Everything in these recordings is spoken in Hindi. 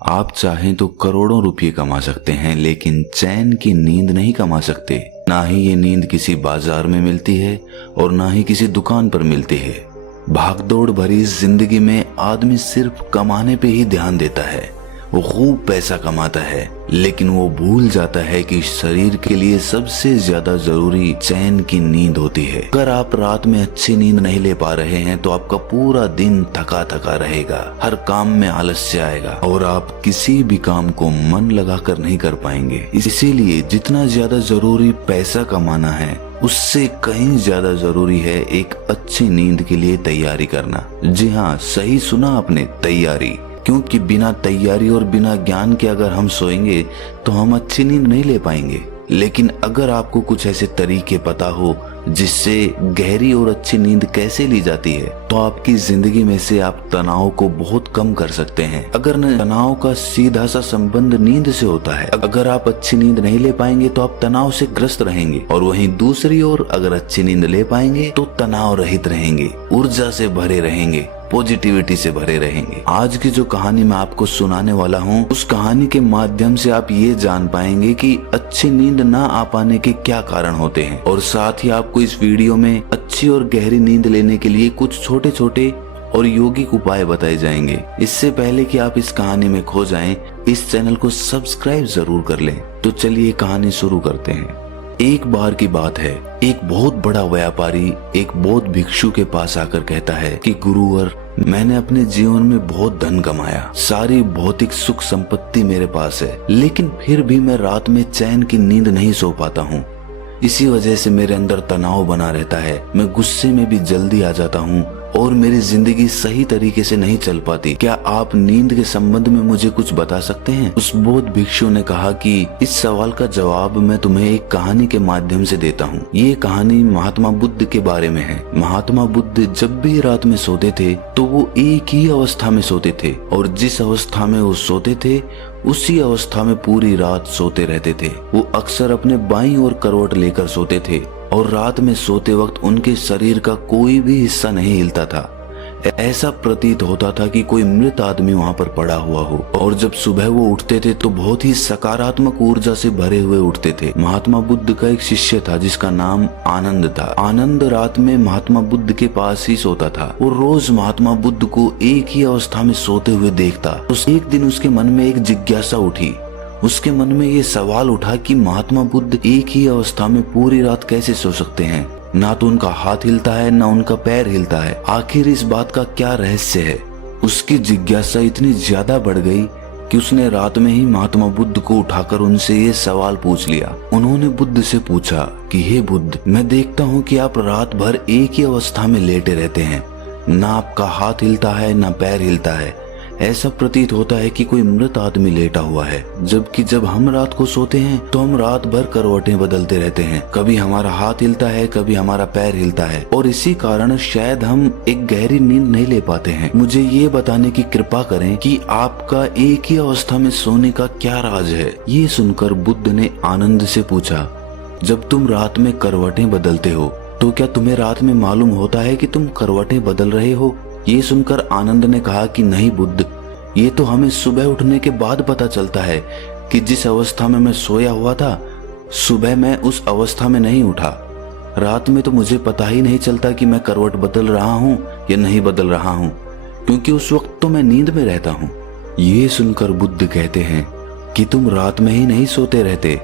आप चाहें तो करोड़ों रुपये कमा सकते हैं, लेकिन चैन की नींद नहीं कमा सकते। ना ही ये नींद किसी बाजार में मिलती है और ना ही किसी दुकान पर मिलती है। भागदौड़ भरी इस जिंदगी में आदमी सिर्फ कमाने पे ही ध्यान देता है। वो खूब पैसा कमाता है, लेकिन वो भूल जाता है कि शरीर के लिए सबसे ज्यादा जरूरी चैन की नींद होती है। अगर आप रात में अच्छी नींद नहीं ले पा रहे हैं तो आपका पूरा दिन थका थका रहेगा, हर काम में आलस्य आएगा और आप किसी भी काम को मन लगाकर नहीं कर पाएंगे। इसीलिए जितना ज्यादा जरूरी पैसा कमाना है, उससे कहीं ज्यादा जरूरी है एक अच्छी नींद के लिए तैयारी करना। जी हाँ, सही सुना आपने, तैयारी। क्योंकि बिना तैयारी और बिना ज्ञान के अगर हम सोएंगे तो हम अच्छी नींद नहीं ले पाएंगे। लेकिन अगर आपको कुछ ऐसे तरीके पता हो जिससे गहरी और अच्छी नींद कैसे ली जाती है, तो आपकी जिंदगी में से आप तनाव को बहुत कम कर सकते हैं। अगर तनाव का सीधा सा संबंध नींद से होता है। अगर आप अच्छी नींद नहीं ले पाएंगे तो आप तनाव से ग्रस्त रहेंगे, और वहीं दूसरी ओर अगर अच्छी नींद ले पाएंगे तो तनाव रहित रहेंगे, ऊर्जा से भरे रहेंगे, पॉजिटिविटी से भरे रहेंगे। आज की जो कहानी मैं आपको सुनाने वाला हूँ, उस कहानी के माध्यम से आप ये जान पाएंगे कि अच्छी नींद ना आ पाने के क्या कारण होते हैं, और साथ ही आपको इस वीडियो में अच्छी और गहरी नींद लेने के लिए कुछ छोटे छोटे और यौगिक उपाय बताए जाएंगे। इससे पहले कि आप इस कहानी में खो जाएं, इस चैनल को सब्सक्राइब जरूर कर लें। तो चलिए कहानी शुरू करते हैं। एक बार की बात है, एक बहुत बड़ा व्यापारी एक बौद्ध भिक्षु के पास आकर कहता है कि गुरुवर, मैंने अपने जीवन में बहुत धन कमाया, सारी भौतिक सुख संपत्ति मेरे पास है, लेकिन फिर भी मैं रात में चैन की नींद नहीं सो पाता हूँ। इसी वजह से मेरे अंदर तनाव बना रहता है, मैं गुस्से में भी जल्दी आ जाता हूँ और मेरी जिंदगी सही तरीके से नहीं चल पाती। क्या आप नींद के संबंध में मुझे कुछ बता सकते हैं? उस बौद्ध भिक्षु ने कहा कि इस सवाल का जवाब मैं तुम्हें एक कहानी के माध्यम से देता हूँ। ये कहानी महात्मा बुद्ध के बारे में है। महात्मा बुद्ध जब भी रात में सोते थे तो वो एक ही अवस्था में सोते थे, और जिस अवस्था में वो सोते थे उसी अवस्था में पूरी रात सोते रहते थे। वो अक्सर अपने बाईं ओर करवट लेकर सोते थे और रात में सोते वक्त उनके शरीर का कोई भी हिस्सा नहीं हिलता था। ऐसा प्रतीत होता था कि कोई मृत आदमी वहाँ पर पड़ा हुआ हो। और जब सुबह वो उठते थे तो बहुत ही सकारात्मक ऊर्जा से भरे हुए उठते थे। महात्मा बुद्ध का एक शिष्य था जिसका नाम आनंद था। आनंद रात में महात्मा बुद्ध के पास ही सोता था। वो रोज महात्मा बुद्ध को एक ही अवस्था में सोते हुए देखता। तो एक दिन उसके मन में एक जिज्ञासा उठी। उसके मन में ये सवाल उठा कि महात्मा बुद्ध एक ही अवस्था में पूरी रात कैसे सो सकते हैं? ना तो उनका हाथ हिलता है, ना उनका पैर हिलता है। आखिर इस बात का क्या रहस्य है? उसकी जिज्ञासा इतनी ज्यादा बढ़ गई कि उसने रात में ही महात्मा बुद्ध को उठाकर उनसे ये सवाल पूछ लिया। उन्होंने बुद्ध से पूछा कि हे बुद्ध, मैं देखता हूँ कि आप रात भर एक ही अवस्था में लेटे रहते हैं, ना आपका हाथ हिलता है ना पैर हिलता है। ऐसा प्रतीत होता है कि कोई मृत आदमी लेटा हुआ है। जबकि जब हम रात को सोते हैं तो हम रात भर करवटें बदलते रहते हैं, कभी हमारा हाथ हिलता है, कभी हमारा पैर हिलता है, और इसी कारण शायद हम एक गहरी नींद नहीं ले पाते हैं। मुझे ये बताने की कृपा करें कि आपका एक ही अवस्था में सोने का क्या राज है? ये सुनकर बुद्ध ने आनंद से पूछा, जब तुम रात में करवटें बदलते हो तो क्या तुम्हें रात में मालूम होता है कि तुम करवटें बदल रहे हो? ये सुनकर आनंद ने कहा कि नहीं बुद्ध, ये तो हमें सुबह उठने के बाद पता चलता है कि जिस अवस्था में मैं सोया हुआ था, सुबह मैं उस अवस्था में नहीं उठा। रात में तो मुझे पता ही नहीं चलता कि मैं करवट बदल रहा हूँ या नहीं बदल रहा हूँ, क्योंकि उस वक्त तो मैं नींद में रहता हूँ। ये सुनकर बुद्ध कहते हैं कि तुम रात में ही नहीं सोते रहते,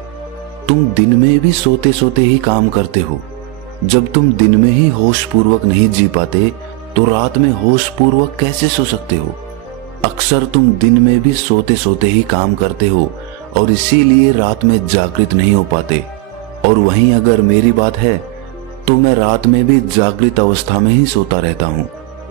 तुम दिन में भी सोते सोते ही काम करते हो। जब तुम दिन में ही होश पूर्वक नहीं जी पाते तो रात में होश पूर्वक कैसे सो सकते हो? अक्सर तुम दिन में भी सोते सोते ही काम करते हो और इसीलिए रात में जागृत नहीं हो पाते। और वहीं अगर मेरी बात है तो मैं रात में भी जागृत अवस्था में ही सोता रहता हूँ।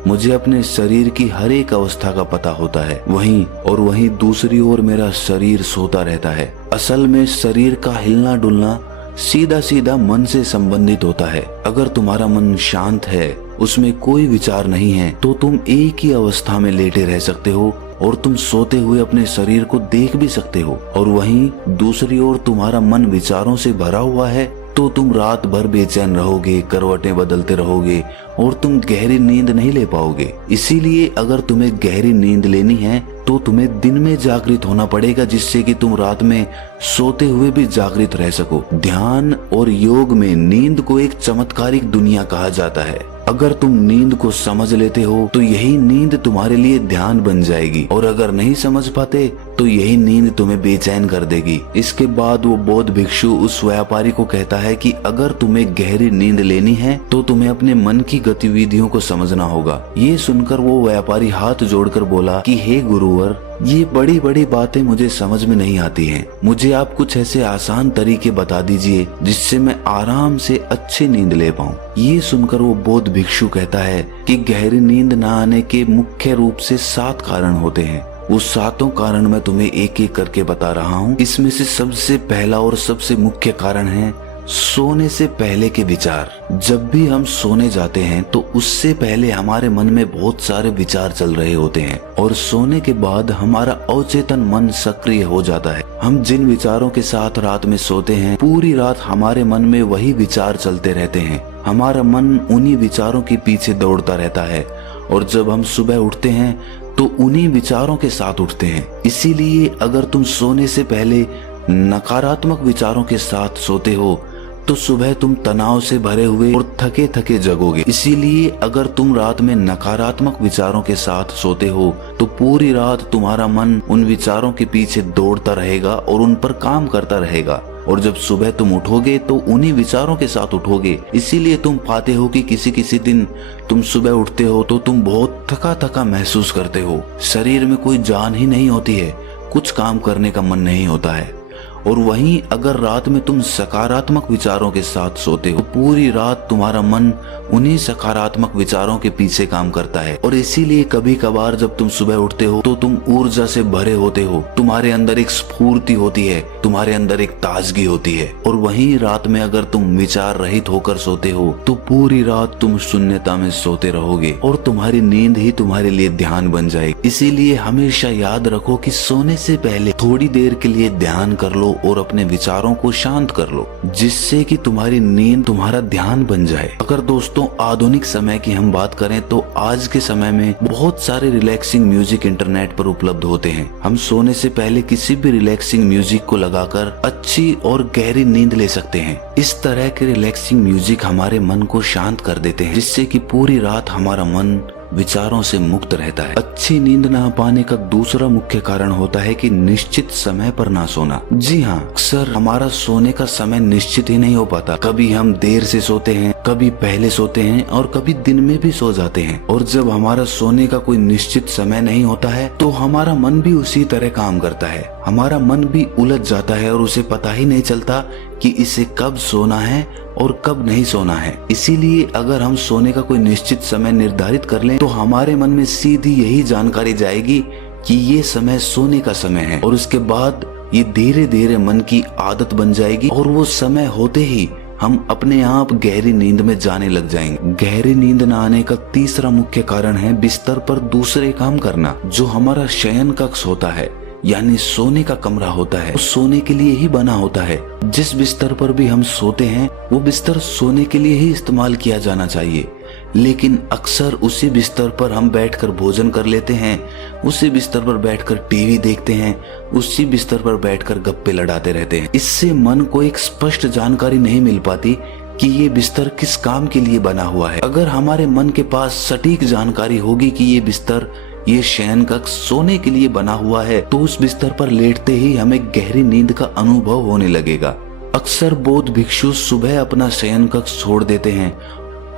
मुझे अपने शरीर की हर एक अवस्था का पता होता है। वहीं दूसरी ओर मेरा शरीर सोता रहता है। असल में शरीर का हिलना डुलना सीधा सीधा मन से संबंधित होता है। अगर तुम्हारा मन शांत है, उसमें कोई विचार नहीं है, तो तुम एक ही अवस्था में लेटे रह सकते हो और तुम सोते हुए अपने शरीर को देख भी सकते हो। और वहीं दूसरी ओर तुम्हारा मन विचारों से भरा हुआ है तो तुम रात भर बेचैन रहोगे, करवटें बदलते रहोगे और तुम गहरी नींद नहीं ले पाओगे। इसीलिए अगर तुम्हें गहरी नींद लेनी है तो तुम्हें दिन में जागृत होना पड़ेगा, जिससे कि तुम रात में सोते हुए भी जागृत रह सको। ध्यान और योग में नींद को एक चमत्कारिक दुनिया कहा जाता है। अगर तुम नींद को समझ लेते हो तो यही नींद तुम्हारे लिए ध्यान बन जाएगी, और अगर नहीं समझ पाते तो यही नींद तुम्हें बेचैन कर देगी। इसके बाद वो बौद्ध भिक्षु उस व्यापारी को कहता है कि अगर तुम्हें गहरी नींद लेनी है तो तुम्हें अपने मन की गतिविधियों को समझना होगा। ये सुनकर वो व्यापारी हाथ जोड़कर बोला कि हे गुरुवर, ये बड़ी बड़ी बातें मुझे समझ में नहीं आती हैं। मुझे आप कुछ ऐसे आसान तरीके बता दीजिए जिससे मैं आराम से अच्छी नींद ले पाऊं। ये सुनकर वो बौद्ध भिक्षु कहता है कि गहरी नींद न आने के मुख्य रूप से 7 कारण होते हैं। उस 7 कारण मैं तुम्हें एक एक करके बता रहा हूँ। इसमें से सबसे पहला और सबसे मुख्य कारण है सोने से पहले के विचार। जब भी हम सोने जाते हैं तो उससे पहले हमारे मन में बहुत सारे विचार चल रहे होते हैं, और सोने के बाद हमारा अवचेतन मन सक्रिय हो जाता है। हम जिन विचारों के साथ रात में सोते हैं, पूरी रात हमारे मन में वही विचार चलते रहते हैं। हमारा मन उन्हीं विचारों के पीछे दौड़ता रहता है, और जब हम सुबह उठते हैं तो उन्हीं विचारों के साथ उठते हैं। इसीलिए अगर तुम सोने से पहले नकारात्मक विचारों के साथ सोते हो तो सुबह तुम तनाव से भरे हुए और थके थके जगोगे। इसीलिए अगर तुम रात में नकारात्मक विचारों के साथ सोते हो तो पूरी रात तुम्हारा मन उन विचारों के पीछे दौड़ता रहेगा और उन पर काम करता रहेगा, और जब सुबह तुम उठोगे तो उन्हीं विचारों के साथ उठोगे। इसीलिए तुम पाते हो कि किसी किसी दिन तुम सुबह उठते हो तो तुम बहुत थका थका महसूस करते हो, शरीर में कोई जान ही नहीं होती है, कुछ काम करने का मन नहीं होता है। और वहीं अगर रात में तुम सकारात्मक विचारों के साथ सोते हो, पूरी रात तुम्हारा मन उन्हीं सकारात्मक विचारों के पीछे काम करता है, और इसीलिए कभी कभार जब तुम सुबह उठते हो तो तुम ऊर्जा से भरे होते हो, तुम्हारे अंदर एक स्फूर्ति होती है, तुम्हारे अंदर एक ताजगी होती है। और वहीं रात में अगर तुम विचार रहित होकर सोते हो तो पूरी रात तुम शून्यता में सोते रहोगे, और तुम्हारी नींद ही तुम्हारे लिए ध्यान बन जाएगी। इसीलिए हमेशा याद रखो कि सोने से पहले थोड़ी देर के लिए ध्यान कर लो और अपने विचारों को शांत कर लो, जिससे कि तुम्हारी नींद तुम्हारा ध्यान बन जाए। अगर दोस्तों आधुनिक समय की हम बात करें तो आज के समय में बहुत सारे रिलैक्सिंग म्यूजिक इंटरनेट पर उपलब्ध होते हैं। हम सोने से पहले किसी भी रिलैक्सिंग म्यूजिक को लगाकर अच्छी और गहरी नींद ले सकते हैं। इस तरह के रिलैक्सिंग म्यूजिक हमारे मन को शांत कर देते हैं, जिससे कि पूरी रात हमारा मन विचारों से मुक्त रहता है। अच्छी नींद ना पाने का दूसरा मुख्य कारण होता है कि निश्चित समय पर ना सोना। जी हाँ, अक्सर हमारा सोने का समय निश्चित ही नहीं हो पाता। कभी हम देर से सोते हैं, कभी पहले सोते हैं, और कभी दिन में भी सो जाते हैं। और जब हमारा सोने का कोई निश्चित समय नहीं होता है तो हमारा मन भी उसी तरह काम करता है। हमारा मन भी उलझ जाता है और उसे पता ही नहीं चलता कि इसे कब सोना है और कब नहीं सोना है। इसीलिए अगर हम सोने का कोई निश्चित समय निर्धारित कर लें तो हमारे मन में सीधी यही जानकारी जाएगी कि ये समय सोने का समय है, और उसके बाद ये धीरे धीरे मन की आदत बन जाएगी, और वो समय होते ही हम अपने आप गहरी नींद में जाने लग जाएंगे। गहरी नींद न आने का तीसरा मुख्य कारण है बिस्तर पर दूसरे काम करना। जो हमारा शयन कक्ष होता है, यानी सोने का कमरा होता है, वो सोने के लिए ही बना होता है। जिस बिस्तर पर भी हम सोते हैं वो बिस्तर सोने के लिए ही इस्तेमाल किया जाना चाहिए, लेकिन अक्सर उसी बिस्तर पर हम बैठकर भोजन कर लेते हैं, उसी बिस्तर पर बैठकर टीवी देखते हैं, उसी बिस्तर पर बैठकर गप्पे लड़ाते रहते हैं। इससे मन को एक स्पष्ट जानकारी नहीं मिल पाती कि ये बिस्तर किस काम के लिए बना हुआ है। अगर हमारे मन के पास सटीक जानकारी होगी कि ये बिस्तर, ये शयन कक्ष सोने के लिए बना हुआ है, तो उस बिस्तर पर लेटते ही हमें गहरी नींद का अनुभव होने लगेगा। अक्सर बौद्ध भिक्षु सुबह अपना शयन कक्ष छोड़ देते हैं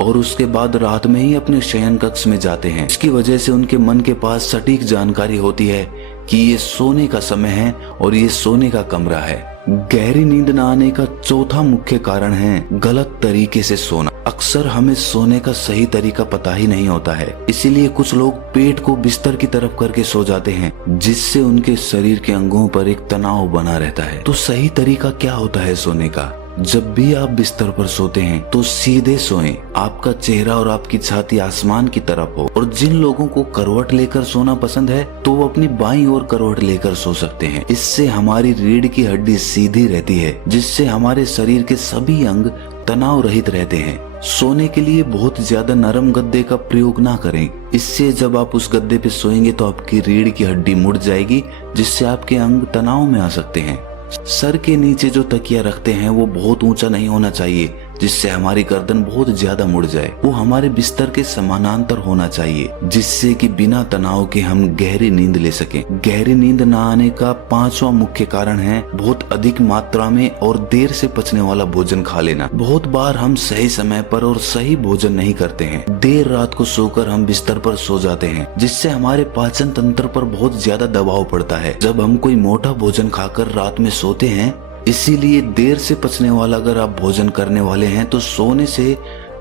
और उसके बाद रात में ही अपने शयन कक्ष में जाते हैं। इसकी वजह से उनके मन के पास सटीक जानकारी होती है कि ये सोने का समय है और ये सोने का कमरा है। गहरी नींद न आने का चौथा मुख्य कारण है गलत तरीके से सोना। अक्सर हमें सोने का सही तरीका पता ही नहीं होता है, इसीलिए कुछ लोग पेट को बिस्तर की तरफ करके सो जाते हैं, जिससे उनके शरीर के अंगों पर एक तनाव बना रहता है। तो सही तरीका क्या होता है सोने का? जब भी आप बिस्तर पर सोते हैं तो सीधे सोएं, आपका चेहरा और आपकी छाती आसमान की तरफ हो। और जिन लोगों को करवट लेकर सोना पसंद है तो वो अपनी बाईं ओर करवट लेकर सो सकते हैं। इससे हमारी रीढ़ की हड्डी सीधी रहती है, जिससे हमारे शरीर के सभी अंग तनाव रहित रहते हैं। सोने के लिए बहुत ज्यादा नरम गद्दे का प्रयोग ना करें। इससे जब आप उस गद्दे पे सोएंगे तो आपकी रीढ़ की हड्डी मुड़ जाएगी, जिससे आपके अंग तनाव में आ सकते हैं। सर के नीचे जो तकिया रखते हैं वो बहुत ऊंचा नहीं होना चाहिए, जिससे हमारी गर्दन बहुत ज्यादा मुड़ जाए। वो हमारे बिस्तर के समानांतर होना चाहिए, जिससे कि बिना तनाव के हम गहरी नींद ले सकें। गहरी नींद न आने का 5वां मुख्य कारण है बहुत अधिक मात्रा में और देर से पचने वाला भोजन खा लेना। बहुत बार हम सही समय पर और सही भोजन नहीं करते हैं। देर रात को सोकर हम बिस्तर पर सो जाते हैं, जिससे हमारे पाचन तंत्र पर बहुत ज्यादा दबाव पड़ता है जब हम कोई मोटा भोजन खाकर रात में सोते हैं। इसीलिए देर से पचने वाला अगर आप भोजन करने वाले हैं तो सोने से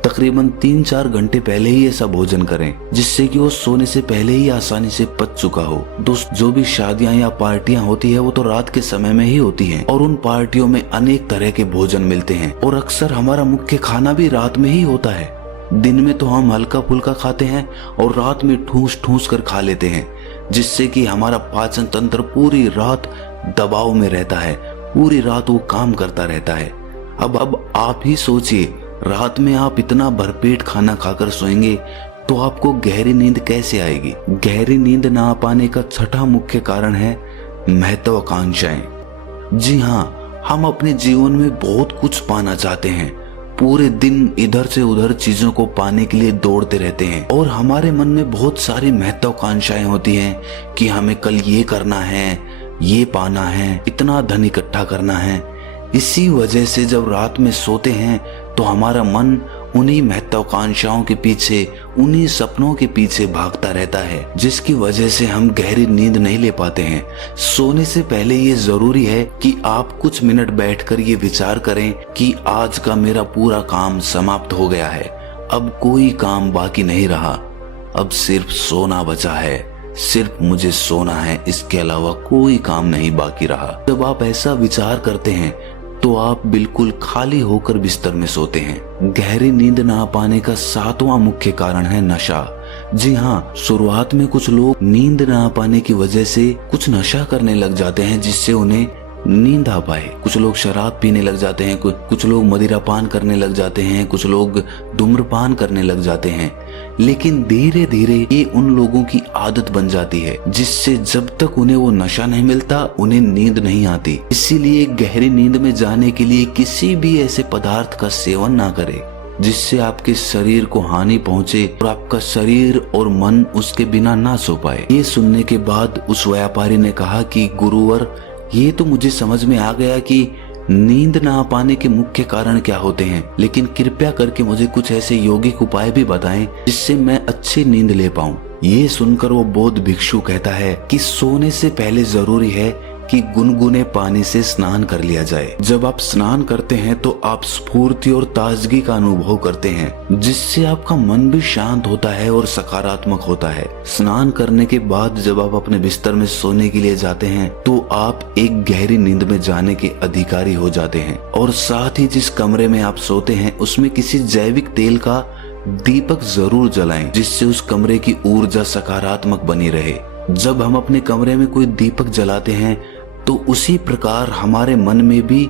तकरीबन 3-4 घंटे पहले ही ऐसा भोजन करें, जिससे कि वो सोने से पहले ही आसानी से पच चुका हो। दोस्त, जो भी शादियां या पार्टियां होती है वो तो रात के समय में ही होती हैं, और उन पार्टियों में अनेक तरह के भोजन मिलते हैं और अक्सर हमारा मुख्य खाना भी रात में ही होता है। दिन में तो हम हल्का फुल्का खाते हैं और रात में ठूस ठूस कर खा लेते हैं, जिससे कि हमारा पाचन तंत्र पूरी रात दबाव में रहता है, पूरी रात वो काम करता रहता है। अब आप ही सोचिए, रात में आप इतना भरपेट खाना खाकर सोएंगे तो आपको गहरी नींद कैसे आएगी। गहरी नींद ना आ पाने का 6वां मुख्य कारण है महत्वाकांक्षाएं। जी हाँ, हम अपने जीवन में बहुत कुछ पाना चाहते हैं। पूरे दिन इधर से उधर चीजों को पाने के लिए दौड़ते रहते हैं और हमारे मन में बहुत सारी महत्वाकांक्षाएं होती हैं कि हमें कल ये करना है, ये पाना है, इतना धन इकट्ठा करना है। इसी वजह से जब रात में सोते हैं तो हमारा मन उन्हीं महत्वाकांक्षाओं के पीछे, उन्हीं सपनों के पीछे भागता रहता है, जिसकी वजह से हम गहरी नींद नहीं ले पाते हैं। सोने से पहले ये जरूरी है कि आप कुछ मिनट बैठकर ये विचार करें कि आज का मेरा पूरा काम समाप्त हो गया है, अब कोई काम बाकी नहीं रहा, अब सिर्फ सोना बचा है, सिर्फ मुझे सोना है, इसके अलावा कोई काम नहीं बाकी रहा। जब आप ऐसा विचार करते हैं तो आप बिल्कुल खाली होकर बिस्तर में सोते हैं। गहरी नींद ना पाने का 7वां मुख्य कारण है नशा। जी हाँ, शुरुआत में कुछ लोग नींद ना पाने की वजह से कुछ नशा करने लग जाते हैं, जिससे उन्हें नींद आ पाए। कुछ लोग शराब पीने लग जाते हैं, कुछ लोग मदिरापान करने लग जाते हैं, कुछ लोग धूम्रपान करने लग जाते हैं। लेकिन धीरे धीरे ये उन लोगों की आदत बन जाती है, जिससे जब तक उन्हें वो नशा नहीं मिलता उन्हें नींद नहीं आती। इसीलिए गहरी नींद में जाने के लिए किसी भी ऐसे पदार्थ का सेवन ना करें जिससे आपके शरीर को हानि पहुंचे और आपका शरीर और मन उसके बिना ना सो पाए। ये सुनने के बाद उस व्यापारी ने कहा कि गुरुवर, ये तो मुझे समझ में आ गया कि नींद ना आ पाने के मुख्य कारण क्या होते हैं, लेकिन कृपया करके मुझे कुछ ऐसे यौगिक उपाय भी बताएं जिससे मैं अच्छी नींद ले पाऊं। ये सुनकर वो बौद्ध भिक्षु कहता है कि सोने से पहले जरूरी है कि गुनगुने पानी से स्नान कर लिया जाए। जब आप स्नान करते हैं तो आप स्फूर्ति और ताजगी का अनुभव करते हैं, जिससे आपका मन भी शांत होता है और सकारात्मक होता है। स्नान करने के बाद जब आप अपने बिस्तर में सोने के लिए जाते हैं तो आप एक गहरी नींद में जाने के अधिकारी हो जाते हैं। और साथ ही जिस कमरे में आप सोते हैं उसमें किसी जैविक तेल का दीपक जरूर जलाएं, जिससे उस कमरे की ऊर्जा सकारात्मक बनी रहे। जब हम अपने कमरे में कोई दीपक जलाते हैं तो उसी प्रकार हमारे मन में भी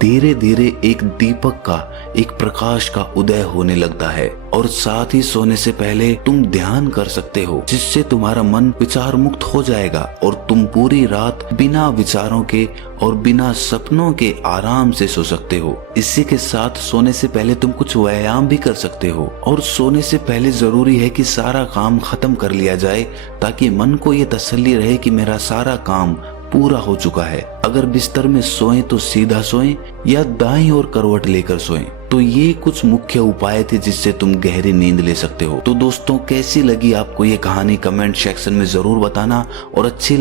धीरे धीरे एक दीपक का, एक प्रकाश का उदय होने लगता है। और साथ ही सोने से पहले तुम ध्यान कर सकते हो, जिससे तुम्हारा मन विचार मुक्त हो जाएगा और तुम पूरी रात बिना विचारों के और बिना सपनों के आराम से सो सकते हो। इसी के साथ सोने से पहले तुम कुछ व्यायाम भी कर सकते हो। और सोने से पहले जरूरी है कि सारा काम खत्म कर लिया जाए, ताकि मन को ये तसल्ली रहे कि मेरा सारा काम पूरा हो चुका है। अगर बिस्तर में सोएं तो सीधा सोएं या दाईं ओर करवट लेकर सोएं। तो ये कुछ मुख्य उपाय थे जिससे तुम गहरी नींद ले सकते हो। तो दोस्तों, कैसी लगी आपको ये कहानी कमेंट सेक्शन में जरूर बताना, और अच्छी